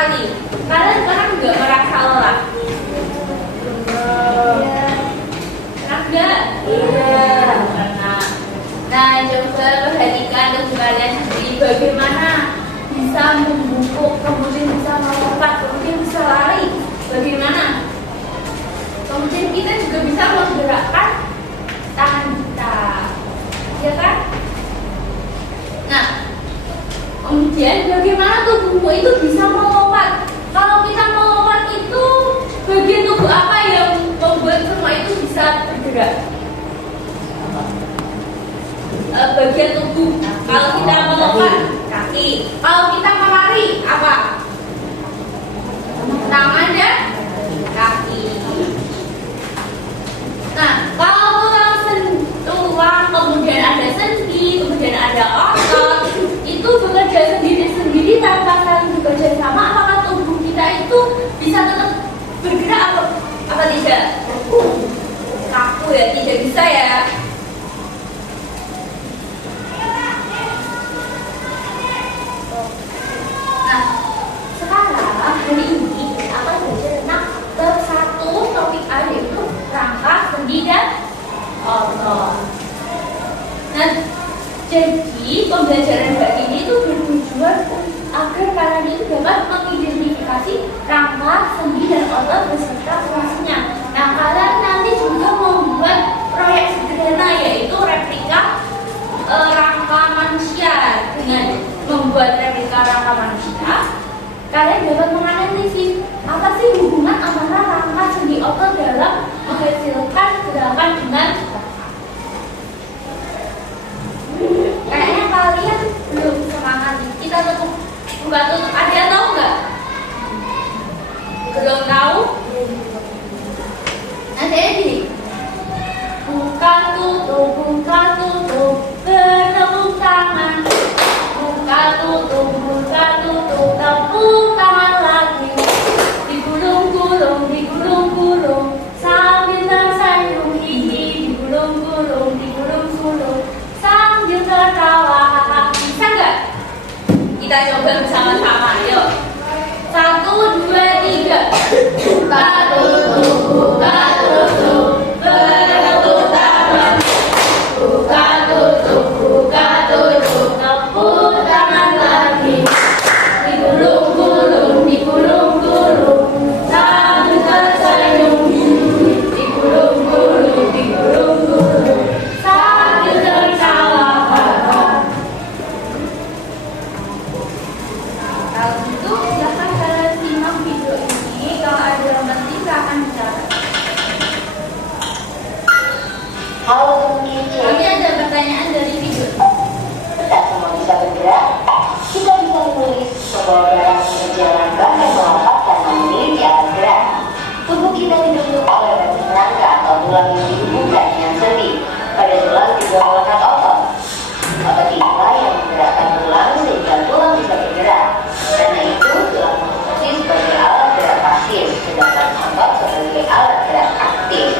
sekali. Kalian sekarang nggak merasa lelah? Enak nggak? Iya. Nah, coba perhatikan tubuh kalian sendiri bagaimana bisa membungkuk, kemudian bisa melompat, kemudian bisa lari. Bagaimana? Kemudian kita juga bisa menggerakkan tangan kita, ya kan? Nah, kemudian bagaimana tubuhmu itu bisa melompat? Kalau kita melompat itu bagian tubuh apa yang membuat semua itu bisa bergerak? Bagian tubuh. Kalau kita melompat, kaki. Kalau kita melari, apa? Tangan dan kaki. Nah, kalau tulang, kemudian ada sendi, kemudian ada otot, itu bekerja sendiri-sendiri tanpa saling bekerja sama. Apakah tubuh kita itu bisa tetap bergerak apa tidak? Kaku ya, tidak bisa ya. Nah, sekarang hari ini kita akan belajar tentang satu topik A, yaitu rangka, sendi, dan otot. Nah, jadi pembelajaran hari ini itu bertujuan agar kalian itu dapat mengidentifikasi rangka, sendi, dan otot beserta fungsinya. Nah, kalian nanti juga membuat proyek sederhana, yaitu replika rangka manusia. Dengan membuat replika rangka manusia, kalian dapat menganalisis apa sih hubungan antara rangka, sendi, otot dalam menghasilkan gerakan dengan kayaknya kalian belum semangat. Kita tutup, buka tutup. Ada yang tahu nggak? Belum tahu? Nanti ini buka tutup, bertepuk tangan. Buka tutup, tepuk tangan lagi. Digulung-gulung, sambil tersenyum gigi. Digulung-gulung, sambil tertawa. Bisa nggak? Kita coba bersama-sama, yuk. 1, 2, 3. Buka tutup, bertepuk tangan. Buka tutup, tepuk tangan lagi. Digulung-gulung, sambil tersenyum gigi. Digulung-gulung, sambil tertawa. Kalau gitu, silahkan kalian simak video ini. Kalau ada yang penting, silahkan bicara. Halo teman-teman. Nanti ada pertanyaan dari video. Tidak semua bisa bergerak. Kita bisa menulis, membawa barang, berjalan, bahkan melompat karena memiliki alat gerak. Tubuh kita didukung oleh basis rangka atau tulang yang dihubungkan dengan sendi. Pada tulang juga melekat otot. Otot itulah yang menggerakkan tulang sehingga tulang bisa bergerak. Karena itu tulang berfungsi sebagai alat gerak pasif, sedangkan otot sebagai alat gerak aktif.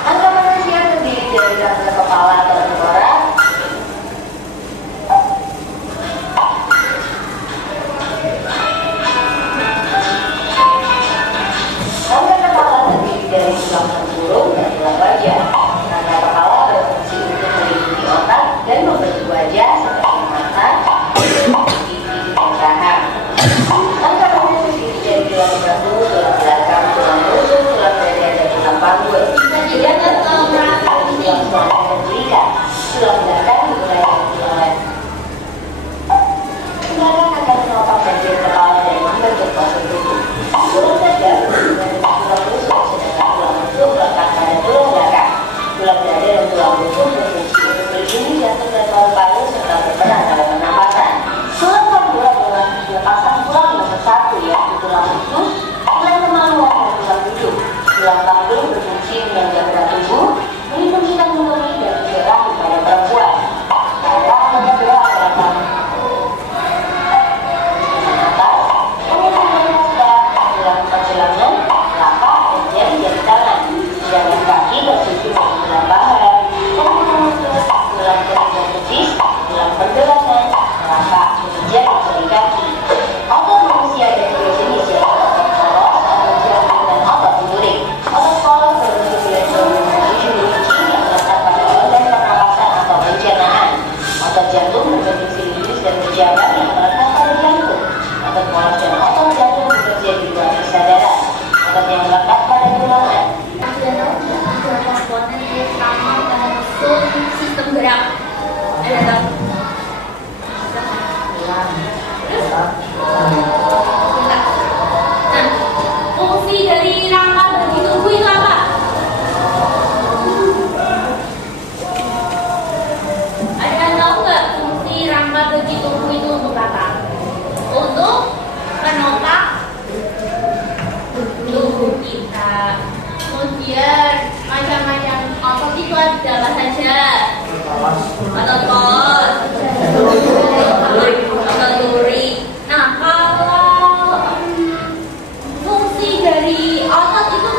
Rangka manusia terdiri dari rangka kepala atau tengkorak. Rangka kepala terdiri dari tulang tempurung dan tulang wajah. Rangka kepala berfungsi untuk melindungi otak dan membentuk wajah seperti mata, gigi, dan rahang. Rangka wajah terdiri dari tulang bahu, tulang belakang, tulang rusuk, tulang dada, dan tulang panggul. Tulang belakang dan belikat. Tulang belakang dimulai dari tulang leher. Tulang akan menopang bagian kepala dan membentuk postur tubuh. Tulang dada berhubungan dengan tulang rusuk, sedangkan tulang rusuk melekat pada tulang belakang. Tulang dada dan tulang rusuk berfungsi untuk melindungi jantung dan paru-paru serta berperan dalam pernapasan. Tulang panggul adalah pelepasan tulang nomor 1, yaitu tulang rusuk, tulang kemaluan, dan tulang duduk. Tulang panggul berfungsi menyangga berat tubuh, melindungi kandungan dan juga rahim pada perempuan. Cara mengelola gerakan atas, kemudian tulang pergelangan, lapak, dan jari-jari tangan. Sedangkan kaki berfungsi sebagai tulang paha, kemudian lutut, tulang kaki dan betis, tulang pergelangan, lapak, kemudian jari kaki. Otot manusia ada 2 jenis. pengawasan otot jantung bekerja di luar kesadaran. Otot yang melekat pada tulangan. Ada komponen yang sama pada mesin sistem gerak. Ada tahu? Nah, fungsi dari rangka bagi tubuh itu apa? Ada yang tahu nggak fungsi rangka bagi tubuh itu untuk apa? Untuk menopang tubuh kita. Kemudian macam-macam otot itu ada apa saja? Otot kos, otot duri. Nah, kalau fungsi dari otot itu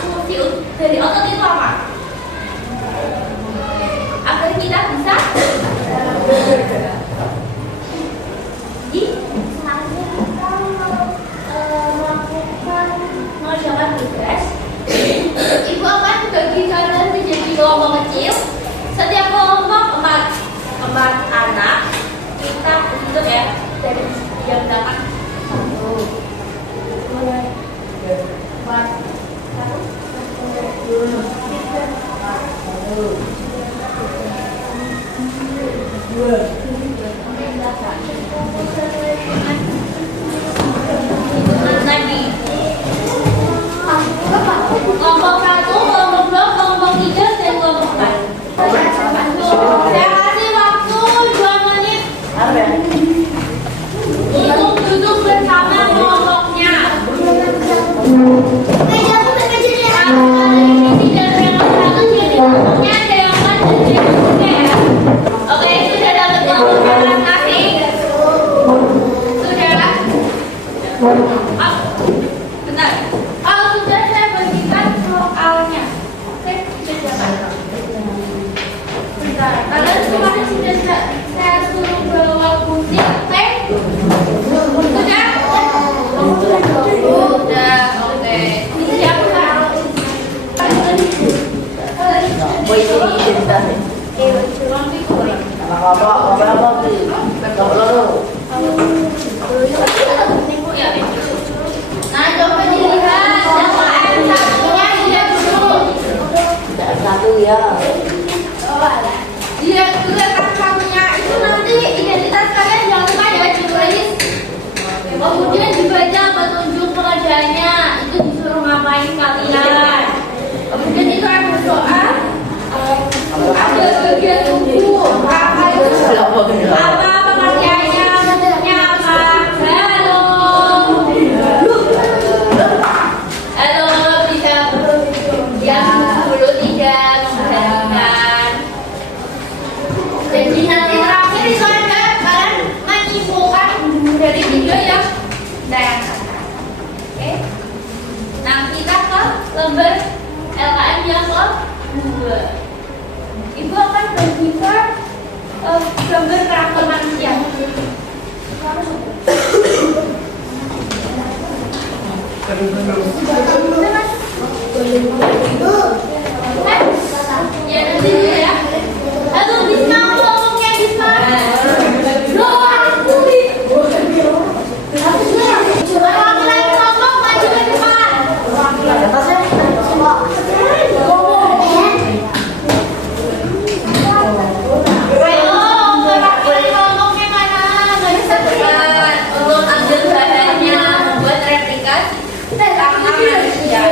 fungsi dari otot itu apa? Agar kita bisa mengerjakan tugas. Ibu akan bagi kalian menjadi kelompok kecil. Setiap kelompok empat anak. Kita untuk ya dari yang belakang 1, 2, 4, 1, 2, lagi. Kelompok 1, kelompok 2, kelompok 3, dan kelompok 4. Saya kasih waktu 2 menit untuk duduk bersama kelompoknya. Oke, sudah dapat kelompoknya masing-masing? Sudah lah? Bentar. Kalau sudah saya bagikan soalnya. Oke, sudah dapat. Bentar, kalian semuanya sudah saya suruh bawa kunci. Oke? Sudah? Sudah, oke. Siapa? Nah, coba dilihat nama M1-nya dilihat dulu. Satu ya. Dilihat dulu M1-nya itu nanti identitas kalian jangan lupa ya ditulis. Kemudian dibaca petunjuk pengerjaannya, itu disuruh ngapain kalian. Kemudian itu ada doa, ada bagian tubuh, apa itu? Apa pengerjaannya? Bentuknya apa? Halo, bisa diam dulu tidak memperhatikan. Jadi nanti terakhir itu ada kalian menyimpulkan dari video yang tayangkan. Oke? Nah, kita ke lembar LKM yang ke-2. Ibu akan bagikan gambar karakter manusia. Ya nanti dulu ya. Halo Bisma, ngomongnya Bisma. Kalau kalian ngomong maju ke depan. Ayo, kalian ngomongnya mana? Nggak bisa berat. Untuk ambil bahannya, membuat replikasi sama manusia.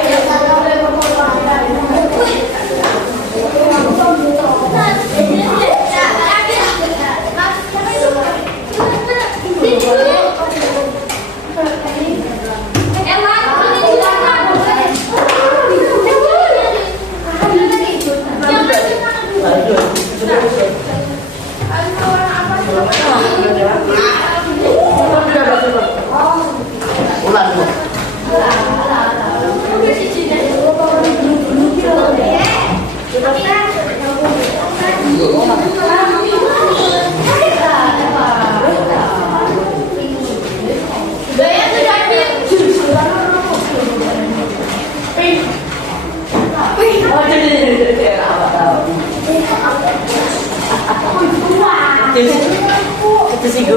Itu sih gue.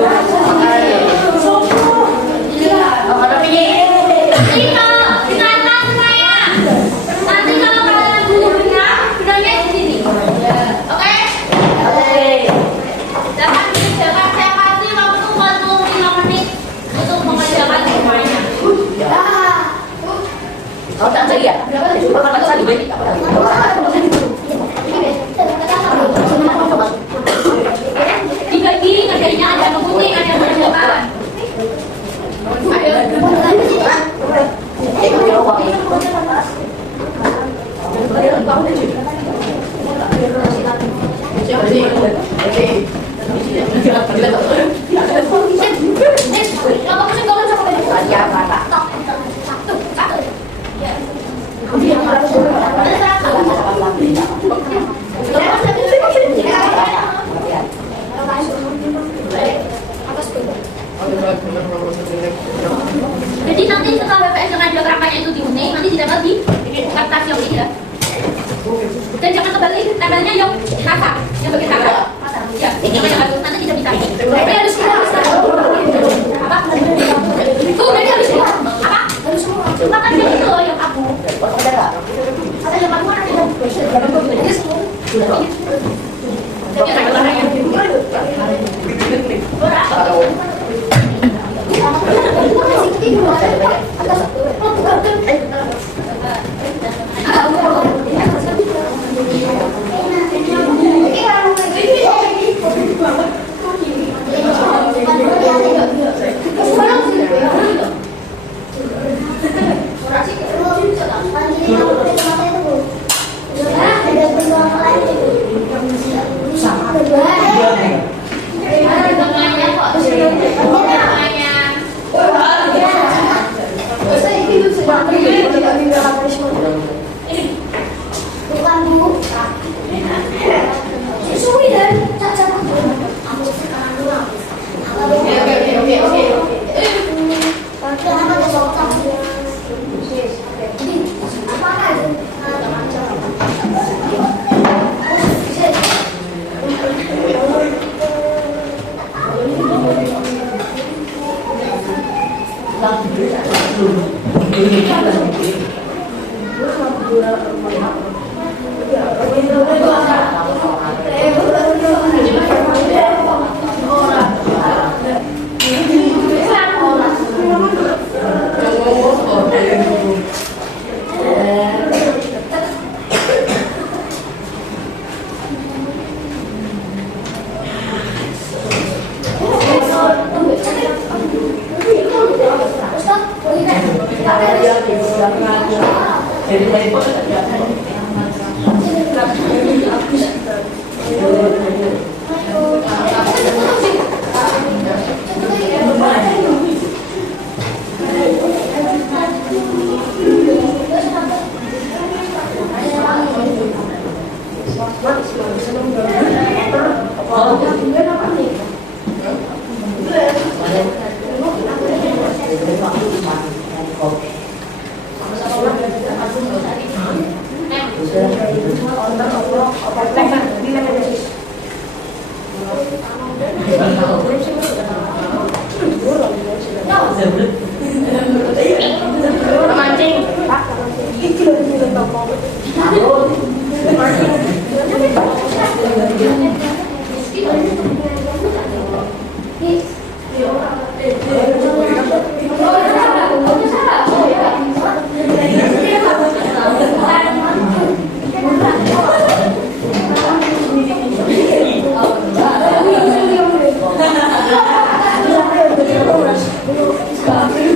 Dibagi, ngerjainnya ada yang kuning, ada yang berjalan. Jadi nanti setelah BPS dengan diagramanya itu diuning, nanti didapat di kertas yang ini ya. Dan jangan kebalik, tempelnya yang rata, yang bagian rata. Ya, jangan yang bagus, nanti tidak bisa. Berarti harus kita apa? Tuh, berarti harus kita apa? Makan yang itu loh, yang aku. Ada yang aku ada yang Stop.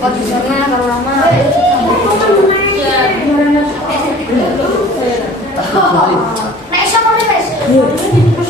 Kondisinya kalau lama. Nek sama nih guys. Nek sama nih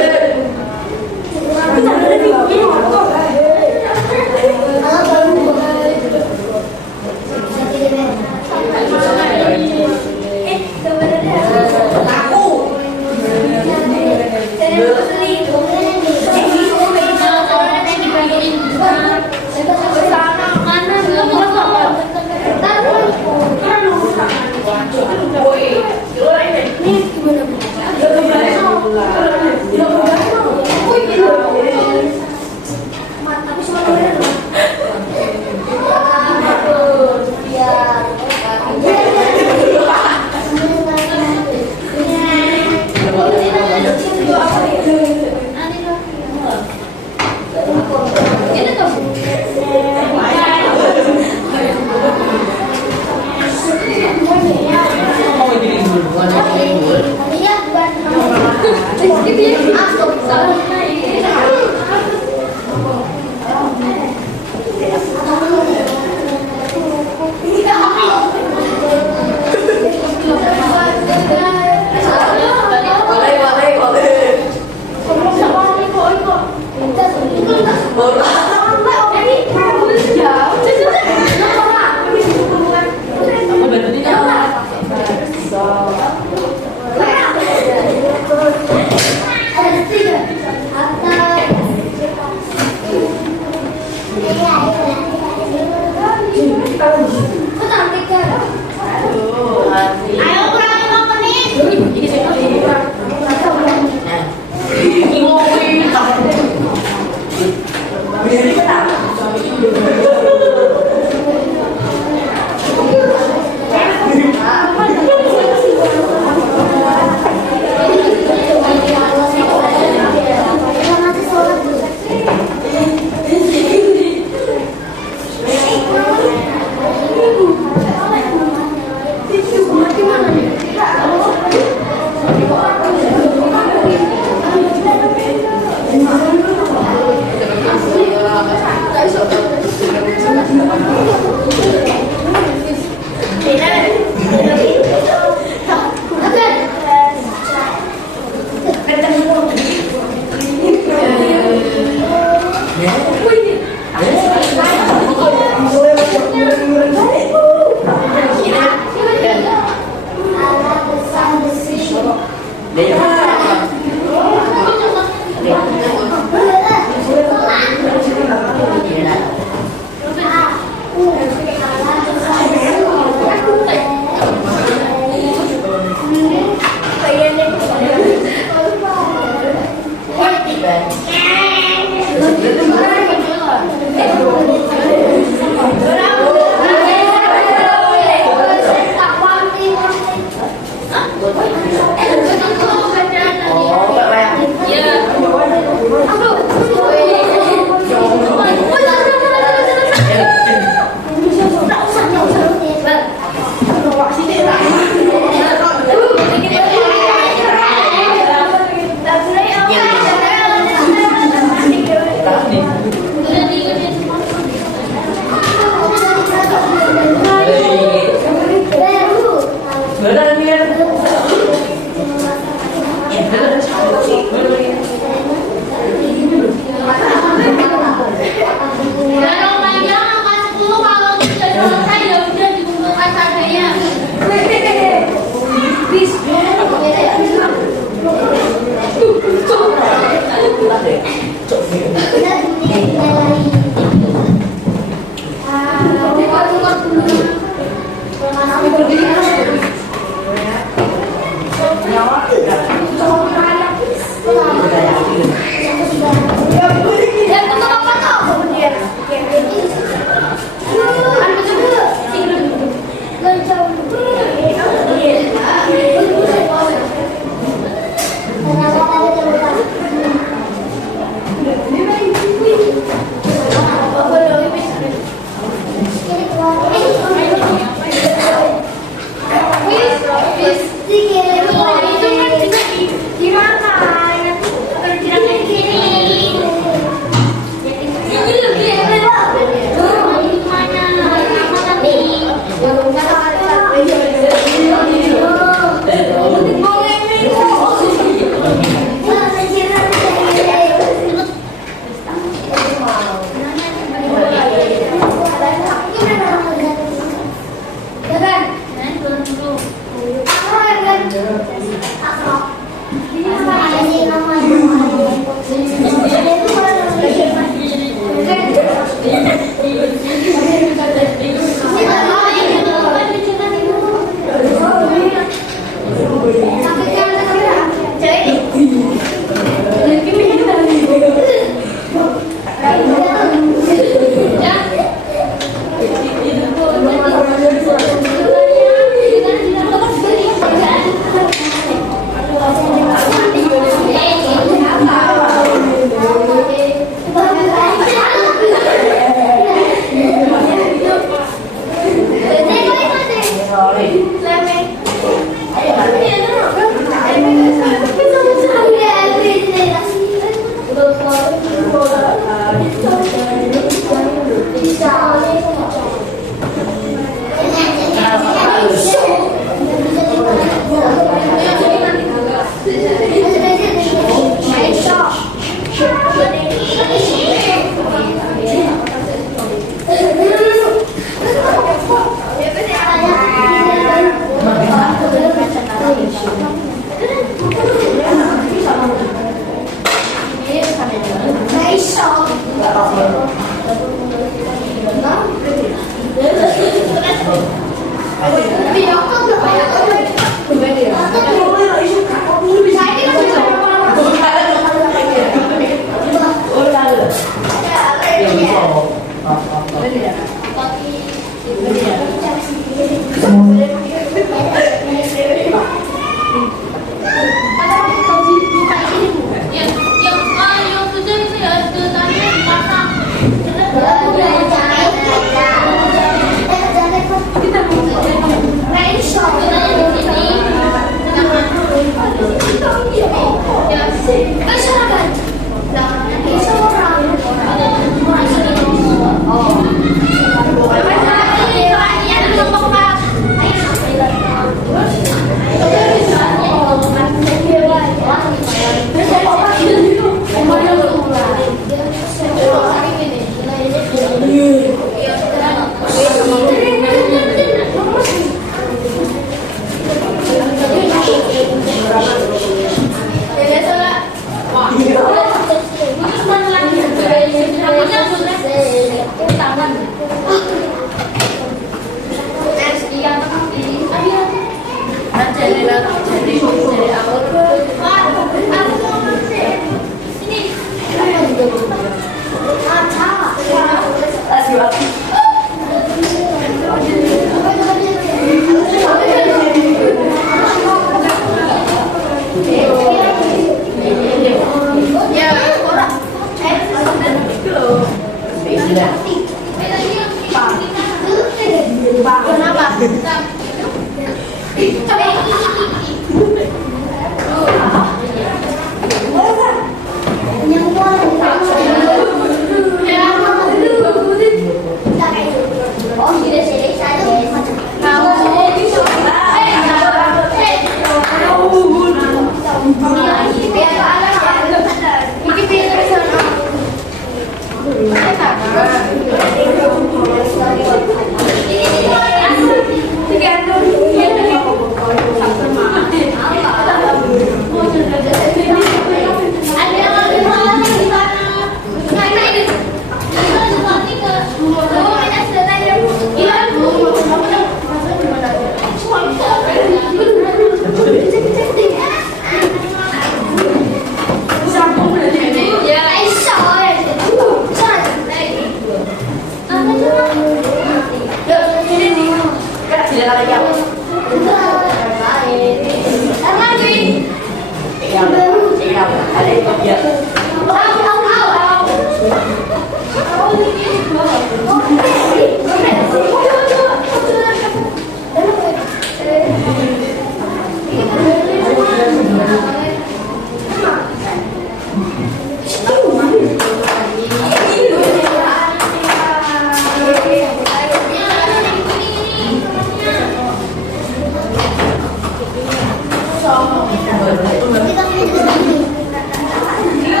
Kita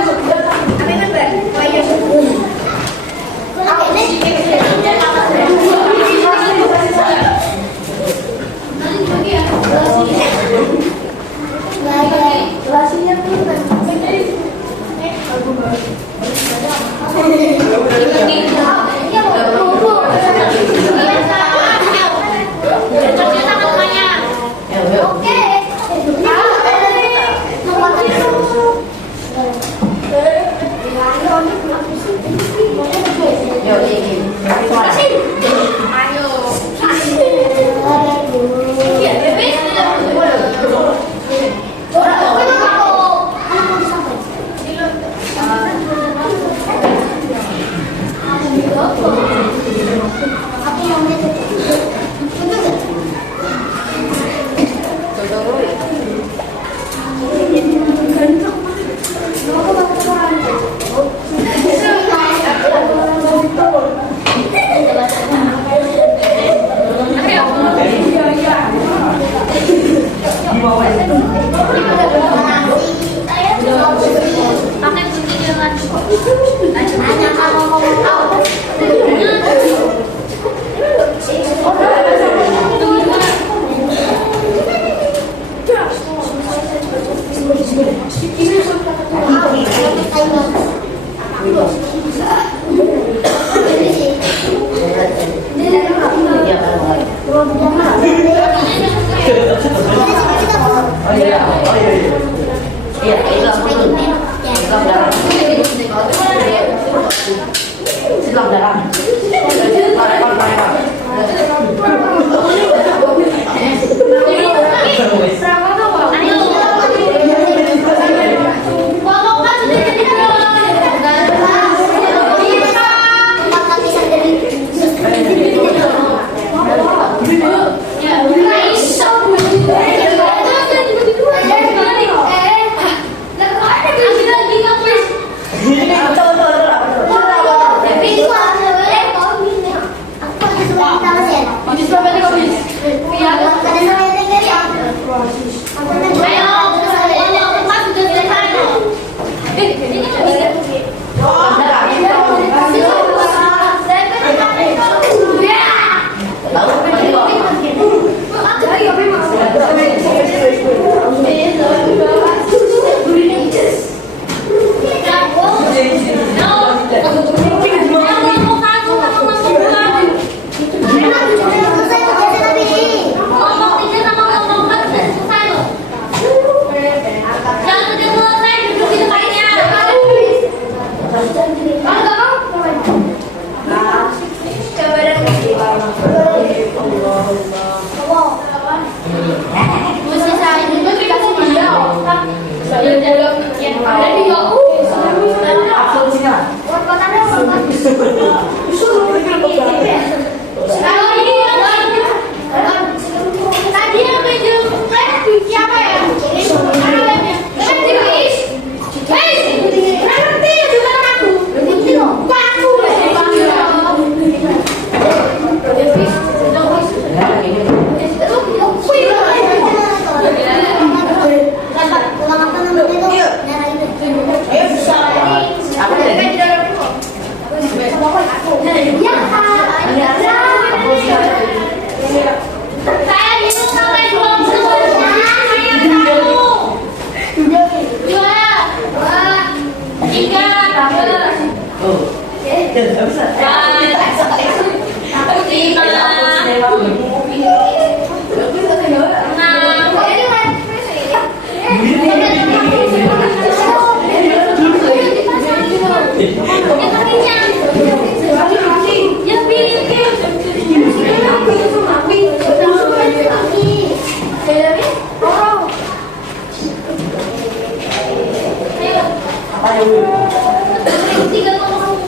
Tiga ngomong.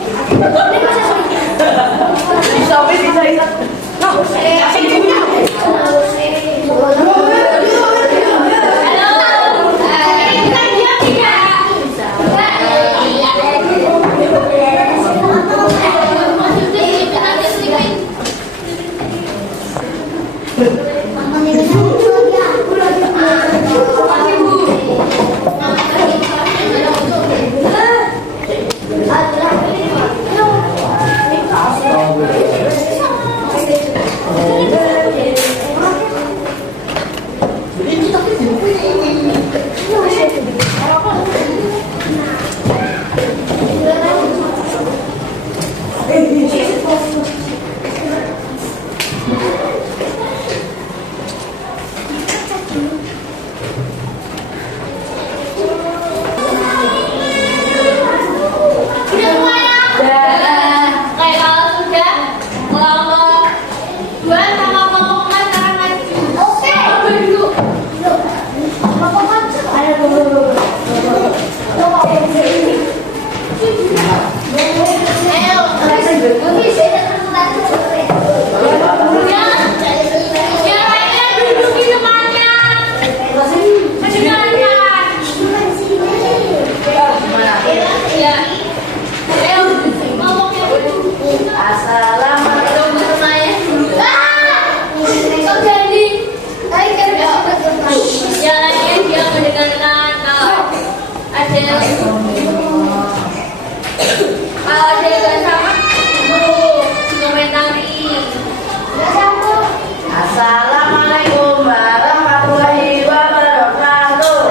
Assalamualaikum warahmatullahi wabarakatuh.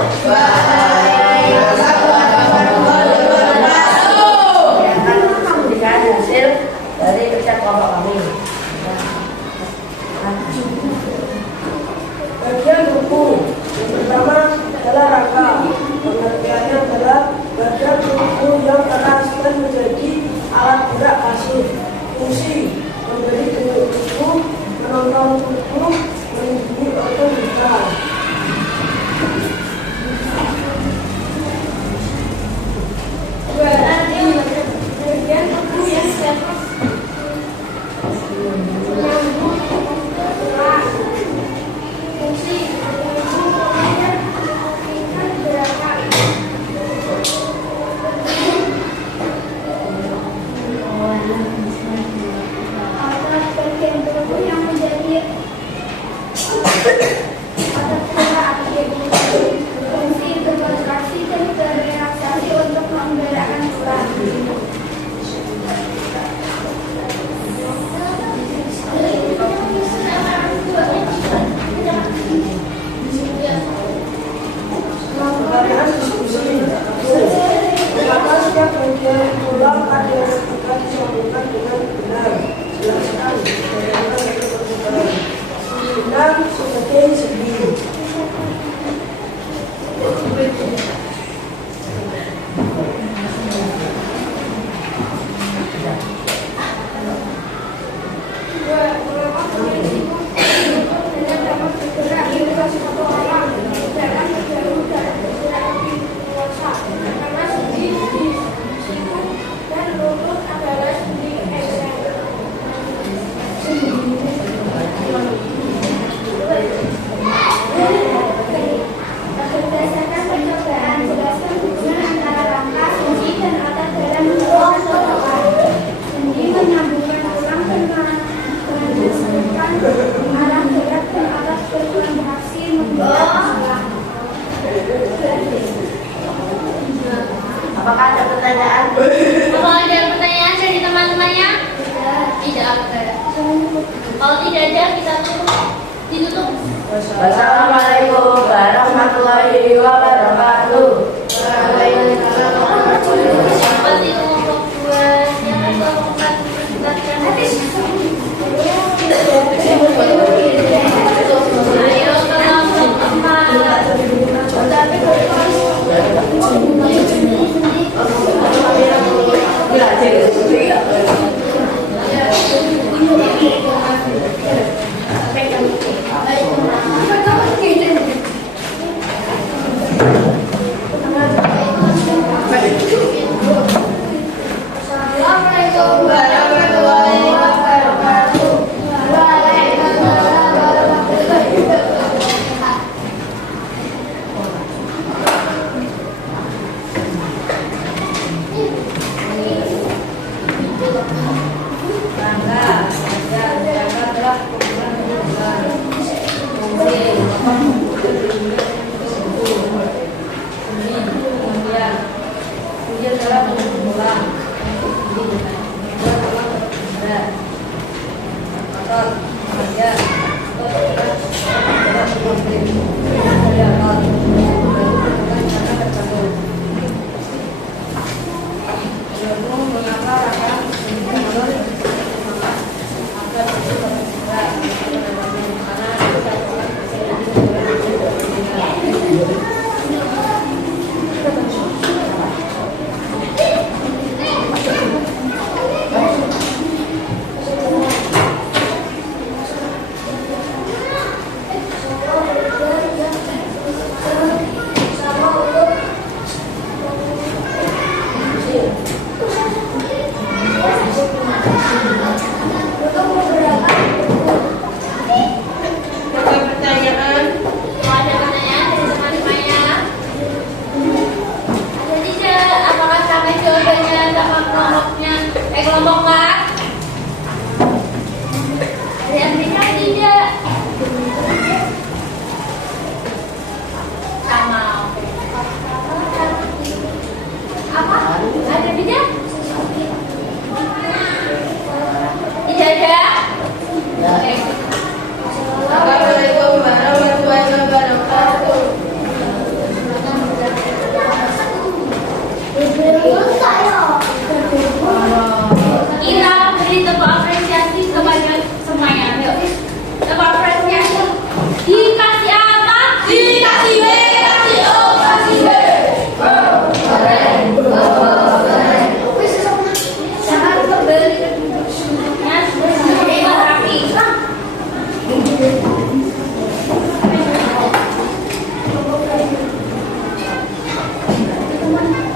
Kamu dikasih hasil dari kerja kelompok kami. Bagian buku yang pertama adalah rangka. Pengertiannya adalah badan tubuh yang teraskan menjadi alat gerak pasif. Fungsi memberi bentuk tubuh, menonton tubuh, melindungi organ vital. Bagian tubuh yang sehat. Fungsi yang menjadi fungsi berkontraksi dan berrelaksasi untuk menggerakkan tulang. Pertanyaan diskusi. Maka setiap bagian tulang ada yang akan disambungkan dengan benar. Jelaskan bagaimana metode pembukaan. Benar sebagai sendi. Berdasarkan percobaan, jelaskan hubungan antara rangka, sendi, dan otot dalam menggerakkan otot. Sendi menyambungkan tulang dan melanjutkan arah gerak dan otot berinteraksi menggerakkan tulang. Apakah ada pertanyaan? Apakah ada pertanyaan dari teman-temannya? Tidak ada. Kalau tidak ada, kita ditutup. Wassalamualaikum warahmatullahi wabarakatuh. Seperti kelompok 2, siapa kelompok 4 habis. Ayo kelompok 4. adalah bentuk bola. Dua adalah berat. Otot, bagian, otot, adalah penting. Ada otot, karena terbangun. Ilmu mengapa akan menurun semangat agar berat karena itu dapat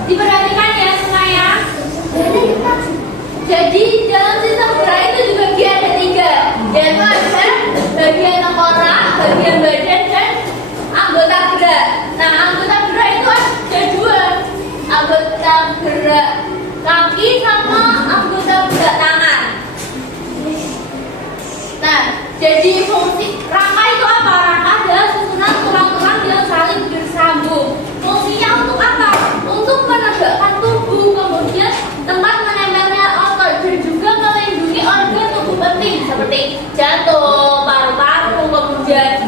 diperhatikan ya semuanya. Jadi dalam sistem gerak itu dibagi ada 3, yaitu ada bagian tengkorak, bagian badan, dan anggota gerak. Nah, anggota gerak itu ada 2, anggota gerak kaki sama anggota gerak tangan. Nah, jadi fungsi rangka itu apa? Rangka adalah susunan tulang-tulang yang saling bersambung. Fungsinya untuk apa? Untuk menegakkan tubuh, kemudian tempat menempelnya otot, dan juga melindungi organ tubuh penting seperti jantung, paru-paru, kemudian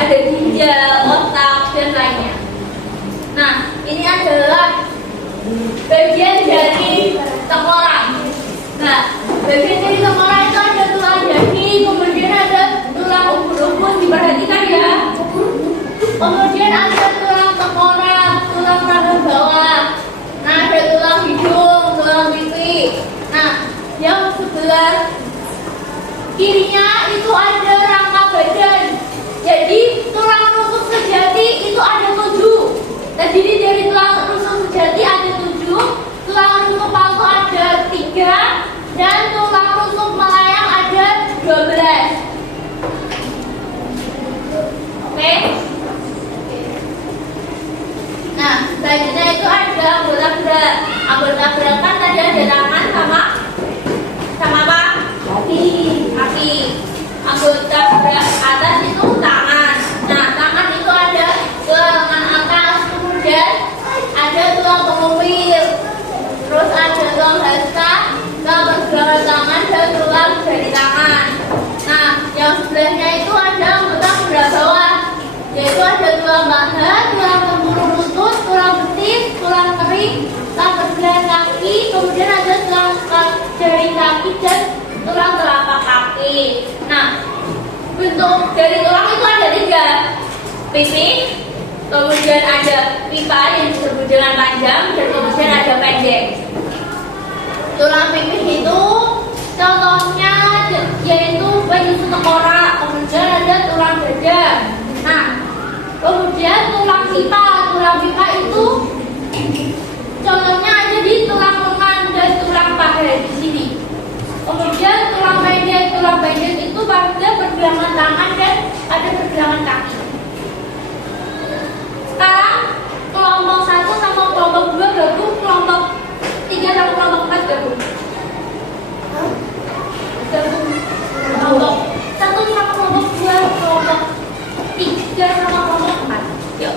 ada ginjal, otak, dan lainnya. Nah, ini adalah bagian dari tengkorak. Nah, bagian dari tengkorak itu ada tulang daging, kemudian ada tulang ubun-ubun, diperhatikan ya. Kemudian ada tulang tengkorak, tulang rahang bawah. Nah, ada tulang hidung, tulang pipi. Nah, yang sebelah kirinya itu ada rangka badan. Jadi tulang rusuk sejati itu ada 7. Terdiri dari tulang rusuk sejati ada 7, tulang rusuk palsu ada 3, dan tulang rusuk melayang ada 12. Oke. Nah, selanjutnya itu ada anggota gerak. Anggota gerak kan tadi ada tangan sama apa? Kaki. Anggota gerak atas itu tangan. Nah, tangan itu ada tulang lengan atas, kemudian ada tulang pengumil, terus ada tulang hasta, tulang pergelangan tangan, dan tulang jari tangan. Nah, yang sebelahnya itu ada anggota gerak bawah, yaitu ada tulang paha, tulang tempurung lutut, tulang betis, tulang kering, tulang pergelangan kaki, kemudian ada tulang jari kaki dan tulang telapak kaki. Nah, bentuk dari tulang itu ada 3, pipi, kemudian ada pipa yang disebut dengan panjang, dan kemudian ada pendek. Tulang pipi itu contohnya yaitu penyusun tengkorak, kemudian ada tulang dada. Nah, kemudian tulang pipa itu contohnya ada di tulang lengan dan tulang paha di sini. Kemudian tulang pendek itu pada pergelangan tangan dan ada pergelangan kaki. Sekarang kelompok 1 sama kelompok 2 gabung, kelompok 3 sama kelompok 4 gabung. Kelompok 1 sama kelompok 2, kelompok 3 sama kelompok 4. Yuk.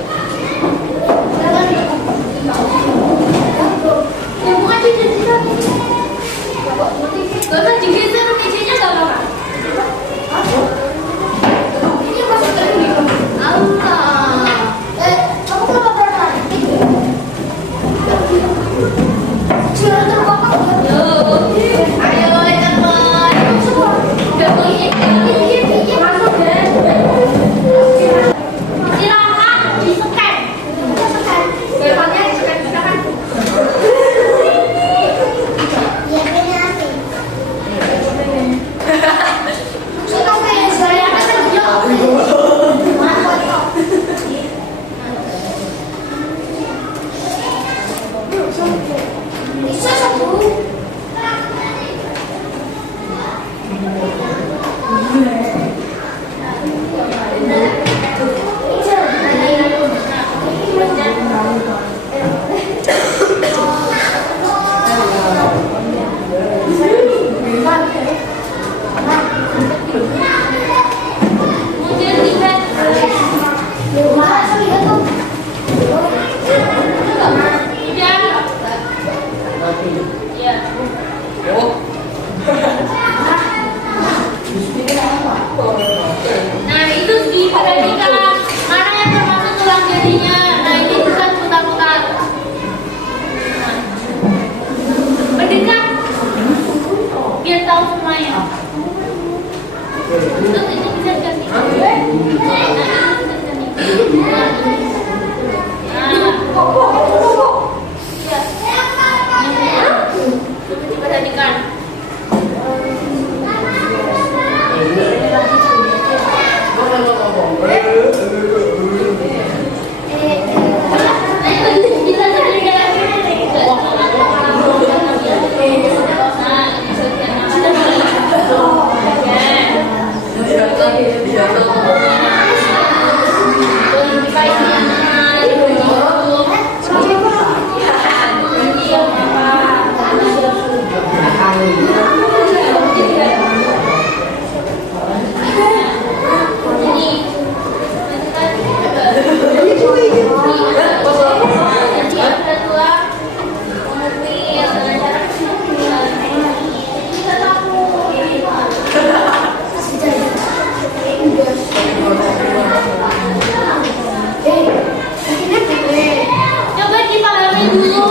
Bisa satu. Nah itu diperhatikan mana yang termasuk tulang jadinya. Nah ini bukan putar-putar. Nah, mendekat biar tahu semuanya. Terus itu bisa ganti. Nah, itu bisa ganti. Diperhatikan. Coba dipahami dulu.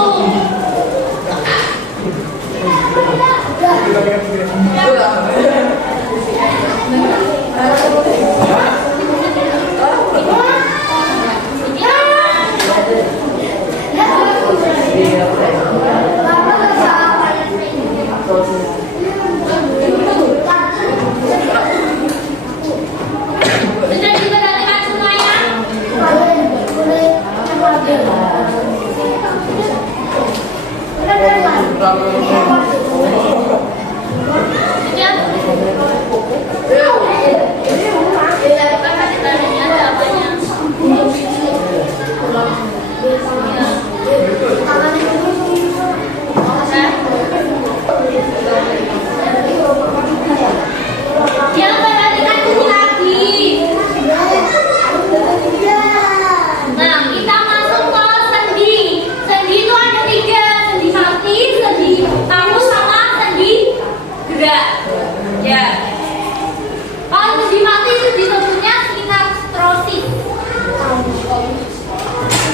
Sudah diperhatikan semuanya? Yang perhatikan ini lagi. Nah, kita masuk ke sendi. Sendi itu ada 3, sendi mati, sendi tahu sama sendi gerak. Ya. Kalau sendi mati itu disebutnya sinastrosis.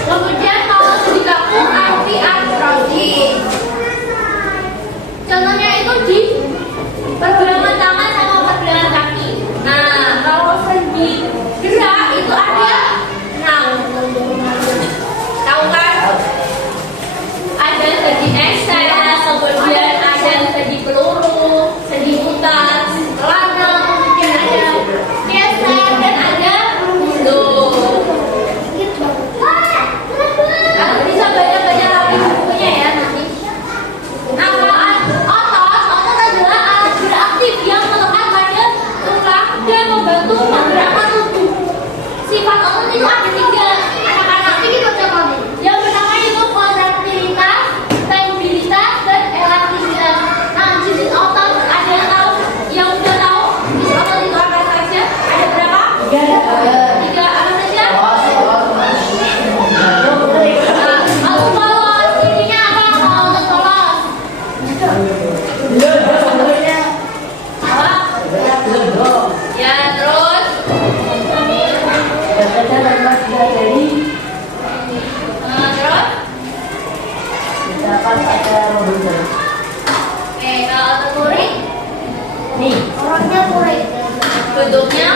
Kemudian kalau sendi kaku arteriartrosis. Contohnya itu di pergelangan tangan sama pergelangan kaki. Nah, kalau sendi gerak itu ada 6. Tahu kan? Ada sendi eksel, kemudian ada sendi peluru, sendi putar, lanang, kemudian ada geser dan ada mundur. Bisa baca-baca lagi bukunya ya nanti. Nah, kalau otot adalah alat gerak aktif yang melekat pada tulang dan membantu menggerakkan tubuh. Sifat otot itu ada 3. Anak-anak ini baca kamu. Yang pertama itu kontraktilitas, stabilitas, dan elastisitas. Nah, jenis otot ada yang tahu? Yang udah tahu jenis otot itu apa saja? Ada berapa? 3. Apa saja? Nah, aku polos. Intinya apa kalau otot polos? Apa? Ya, terus? Terus? Oke, kalau otot kuring? Nih, orangnya kuring. Bentuknya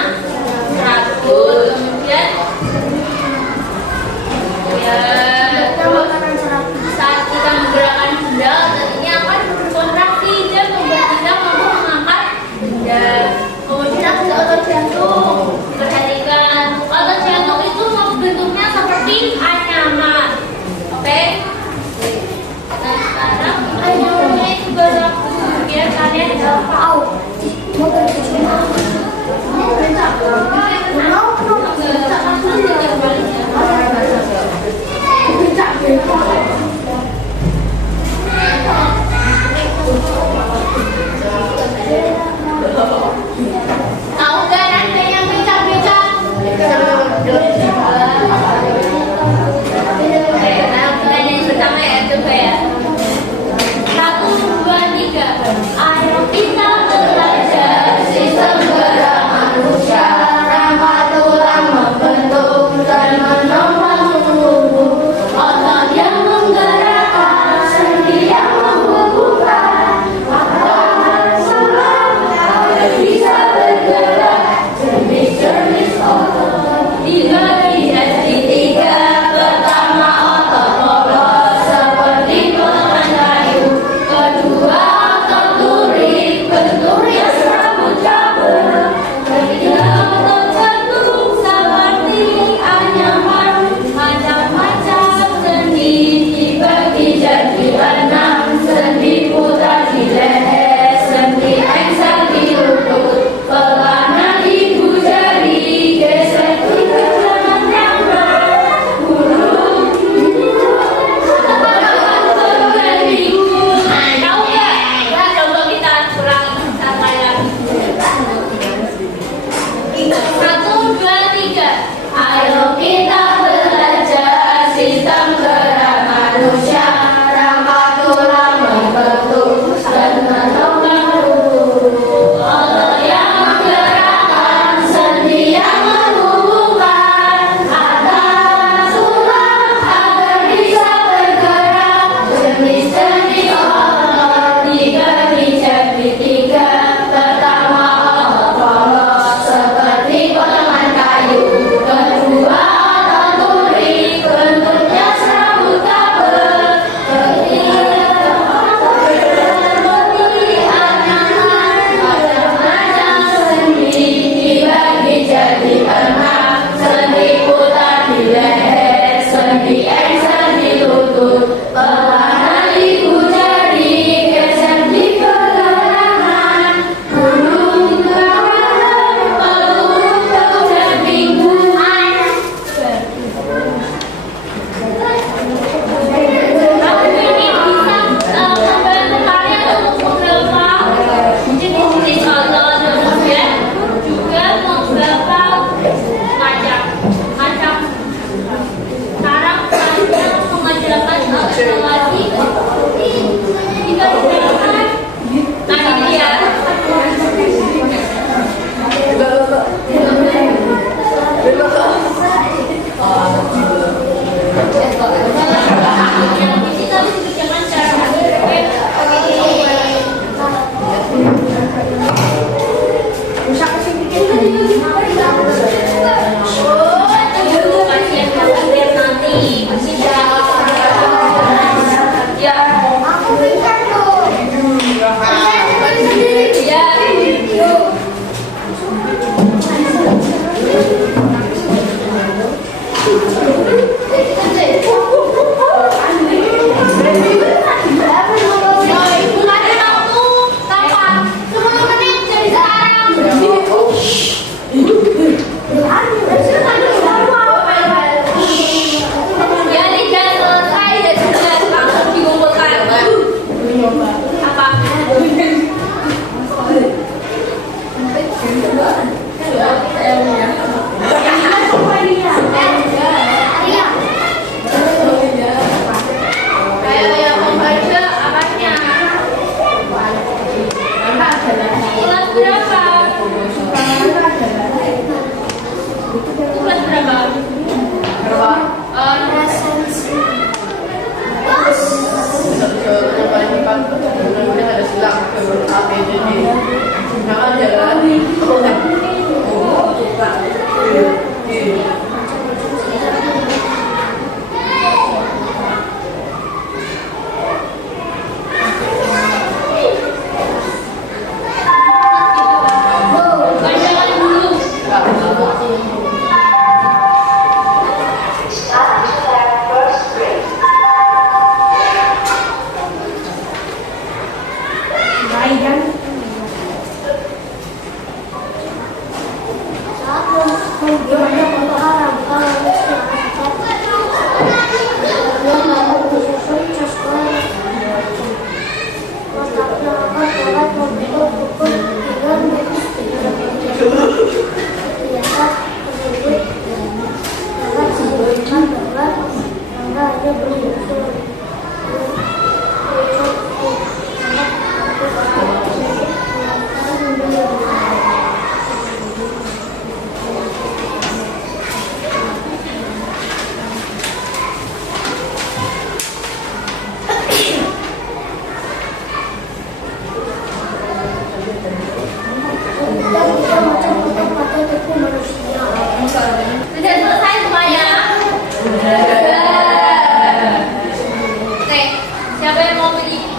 serabut, kemudian ya, terus saat kita menggerakkan benda, otot ini akan berkontraksi dan membuat kita mampu mengangkat benda. Kemudian ada otot jantung. Perhatikan, otot jantung itu bentuknya seperti anyaman. Oke? Nah, Tahu gak nanti yang becak-becak? Oke, nah pertanyaan yang pertama ya, coba ya. 1, 2, 3. Ayo kita belajar sistem gerak manusia.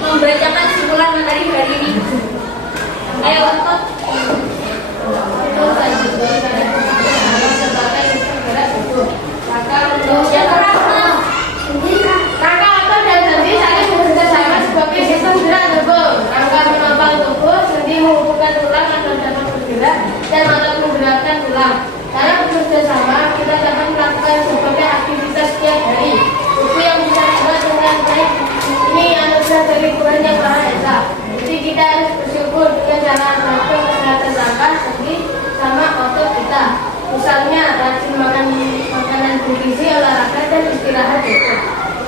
membacakan simpulan materi hari ini. Ayo, Ustaz. Yang keras, Mas. Rangka otot dan sendi saling bekerja sama sebagai sistem gerak gabung. Rangka menopang tubuh, sendi menghubungkan tulang agar dapat bergerak dan otot menggerakkan tulang. Cara bekerja sama kita dapat melakukan berbagai aktivitas setiap hari. Tubuh yang bisa dibuat dengan baik ini anugerah dari Tuhan yang Maha Esa. Jadi kita harus bersyukur dengan cara mengatur kesehatan rangka, sendi, sama otot kita. Misalnya rajin makan makanan bergizi, olahraga dan istirahat cukup.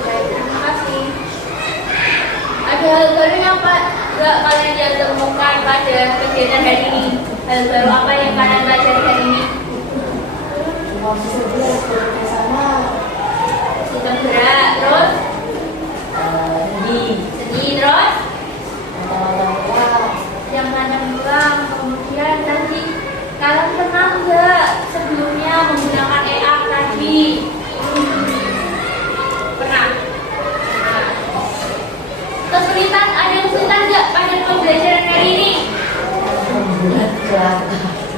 Terima kasih. Ada hal baru yang nggak kalian yang temukan pada kegiatan hari ini? Hal baru apa yang kalian pelajari hari ini? Sistem gerak, terus sendi, terus yang menanam tulang. Kemudian tadi kalian pernah nggak sebelumnya menggunakan EA tadi? Pernah. Nah, kesulitan, ada yang kesulitan nggak pada pembelajaran hari ini?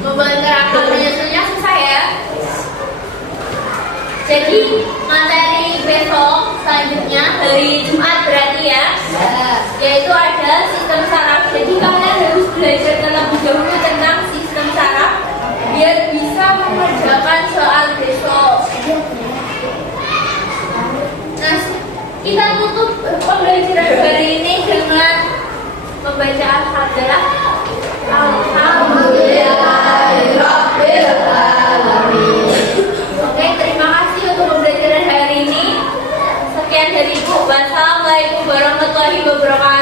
Membuat karakter menyusunnya susah ya. Jadi materi besok selanjutnya hari Jumat berarti ya, yaitu ada sistem saraf. Jadi kalian harus belajar terlebih dahulu tentang sistem saraf biar bisa mengerjakan soal besok. Nah, kita tutup pembelajaran hari ini dengan membaca Alhamdulillah. Alhamdulillahirabbil alamin. Oke, terima kasih untuk pembelajaran hari ini. Sekian dari Ibu. Wassalamualaikum warahmatullahi wabarakatuh.